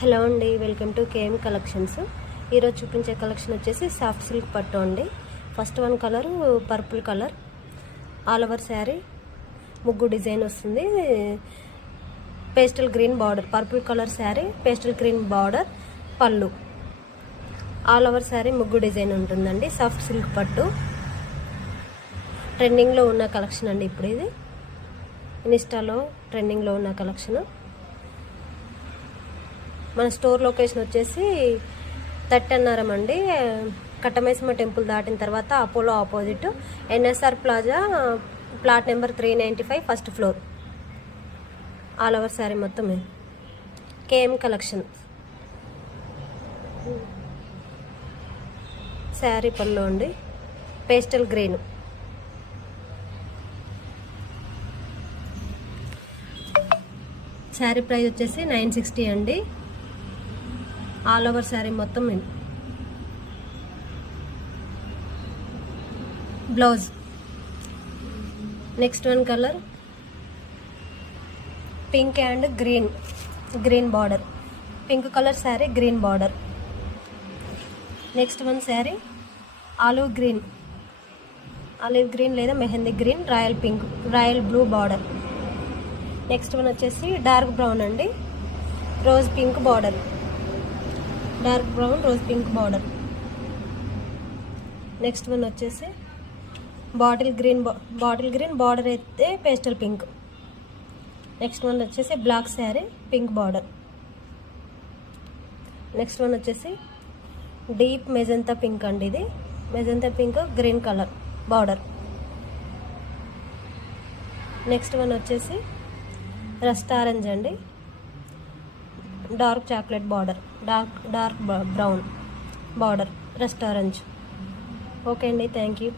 Hello అండి, welcome to KM collections. ఈరోజు చూపించే కలెక్షన్ వచ్చేసి సాఫ్ట్ సిల్క్ పట్టు అండి. First one colour purple colour, all over sari ముగ్గు డిజైన్ వస్తుంది. Pastel green border, purple colour sari pastel green border, పళ్ళు ఆల్ ఓవర్ శారీ ముగ్గు డిజైన్ ఉంటుందండి. సాఫ్ట్ సిల్క్ పట్టు ట్రెండింగ్లో ఉన్న కలెక్షన్ అండి. ఇప్పుడు ఇది ఇన్స్టాలో ట్రెండింగ్లో ఉన్న కలెక్షన్. మన స్టోర్ లొకేషన్ వచ్చేసి తట్టన్నారం అండి. కట్టమైసమ్మ టెంపుల్ దాటిన తర్వాత Apollo opposite NSR plaza, plot number 395, first floor. All over saree మొత్తం కేఎం కలెక్షన్. శారీ పళ్ళు అండి పేస్టల్ గ్రీన్. శారీ ప్రైస్ వచ్చేసి 960 అండి. ఆల్ ఓవర్ శారీ మొత్తం blouse. Next one colour pink and green border, pink colour saree green border. Next one saree olive green లేదా mehndi green, royal blue border. Next one వచ్చేసి dark brown అండి, rose pink border, dark brown rose pink border. Next one వచ్చేసి bottle green border అయితే pastel pink. Next one వచ్చేసి black saree pink border. Next one వచ్చేసి deep magenta pink అండి, ఇది magenta pink green colour border. Next one వచ్చేసి rust orange అండి, dark chocolate border, dark brown border, rust orange. Okay అండి, thank you.